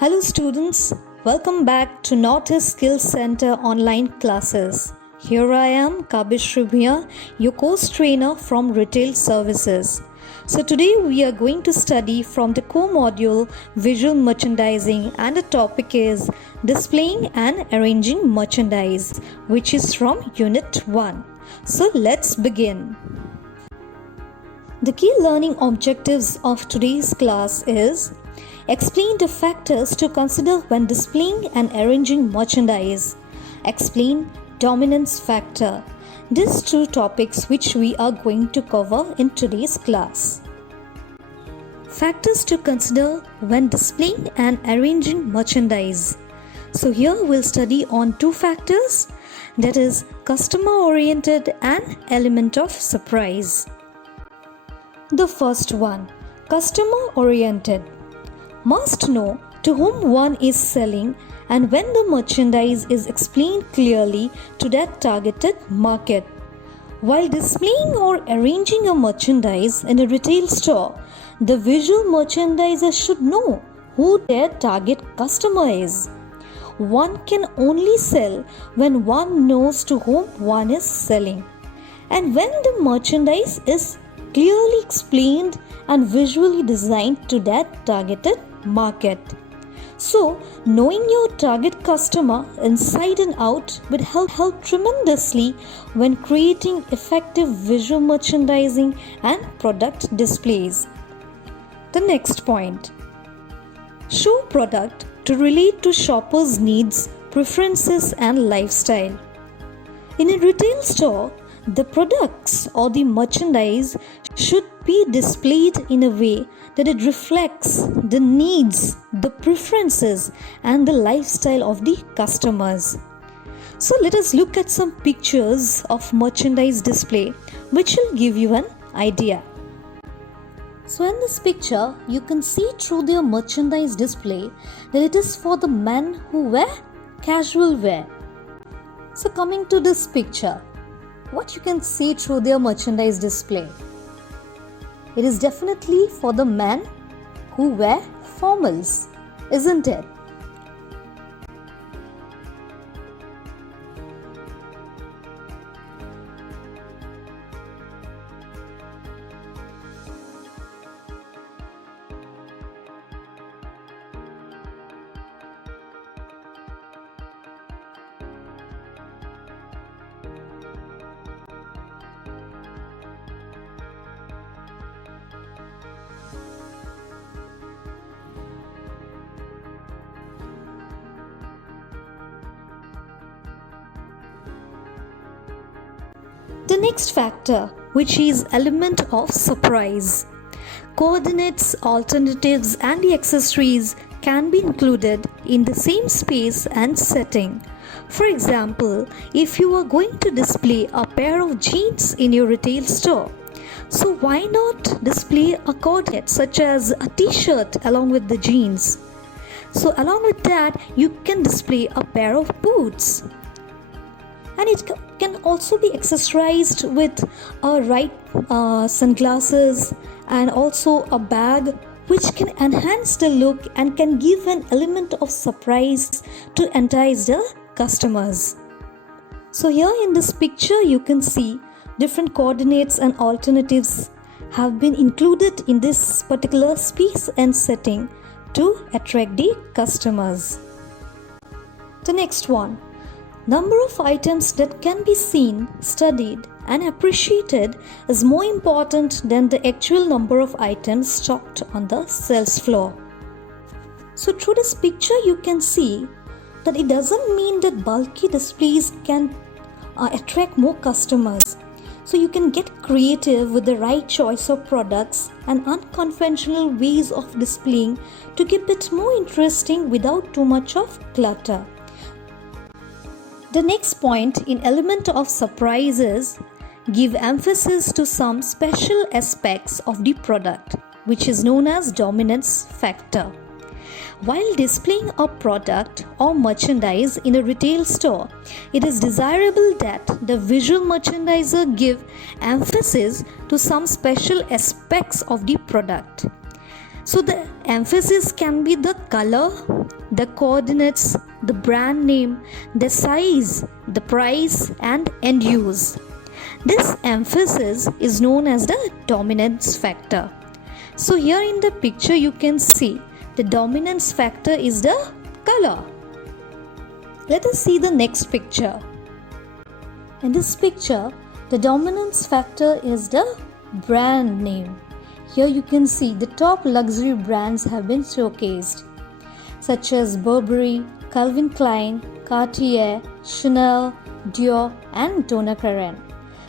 Hello students, welcome back to Northeast Skills Center online classes. Here I am, Kabish Shubhia, your course trainer from Retail Services. So today we are going to study from the core module Visual Merchandising, and the topic is Displaying and Arranging Merchandise, which is from Unit 1. So let's begin. The key learning objectives of today's class is explain the factors to consider when displaying and arranging merchandise. Explain dominance factor. These two topics which we are going to cover in today's class. Factors to consider when displaying and arranging merchandise. So here we'll study on two factors, that is customer oriented and element of surprise. The first one, customer oriented. Must know to whom one is selling and when the merchandise is explained clearly to that targeted market. While displaying or arranging a merchandise in a retail store, the visual merchandiser should know who their target customer is. One can only sell when one knows to whom one is selling, and when the merchandise is clearly explained and visually designed to that targeted market. So, knowing your target customer inside and out would help tremendously when creating effective visual merchandising and product displays. The next point, show product to relate to shoppers' needs, preferences and lifestyle. In a retail store, the products or the merchandise should be displayed in a way that it reflects the needs, the preferences and the lifestyle of the customers. So let us look at some pictures of merchandise display which will give you an idea. So in this picture, you can see through their merchandise display that it is for the men who wear casual wear. So coming to this picture, what you can see through their merchandise display? It is definitely for the men who wear formals, isn't it? The next factor, which is element of surprise. Coordinates, alternatives and the accessories can be included in the same space and setting. For example, if you are going to display a pair of jeans in your retail store, so why not display a coordinate such as a t-shirt along with the jeans? So along with that, you can display a pair of boots. And it can also be accessorized with sunglasses and also a bag, which can enhance the look and can give an element of surprise to entice the customers. So here in this picture you can see different coordinates and alternatives have been included in this particular space and setting to attract the customers. The next one, number of items that can be seen, studied and appreciated is more important than the actual number of items stocked on the sales floor. So through this picture you can see that it doesn't mean that bulky displays can attract more customers. So you can get creative with the right choice of products and unconventional ways of displaying to keep it more interesting without too much of clutter. The next point in element of surprise is give emphasis to some special aspects of the product, which is known as dominance factor. While displaying a product or merchandise in a retail store, it is desirable that the visual merchandiser give emphasis to some special aspects of the product. So the emphasis can be the color, the coordinates, the brand name, the size, the price, and end use. This emphasis is known as the dominance factor. So here in the picture you can see the dominance factor is the color. Let us see the next picture. In this picture, the dominance factor is the brand name. Here you can see the top luxury brands have been showcased, such as Burberry, Calvin Klein, Cartier, Chanel, Dior, and Donna Karan.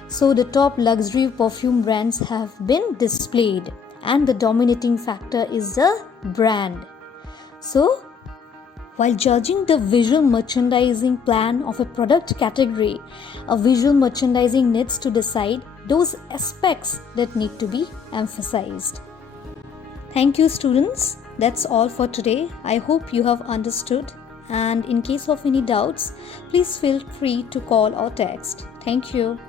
So the top luxury perfume brands have been displayed, and the dominating factor is the brand. So while judging the visual merchandising plan of a product category, a visual merchandising needs to decide those aspects that need to be emphasized. Thank you, students. That's all for today. I hope you have understood, and in case of any doubts, please feel free to call or text. Thank you.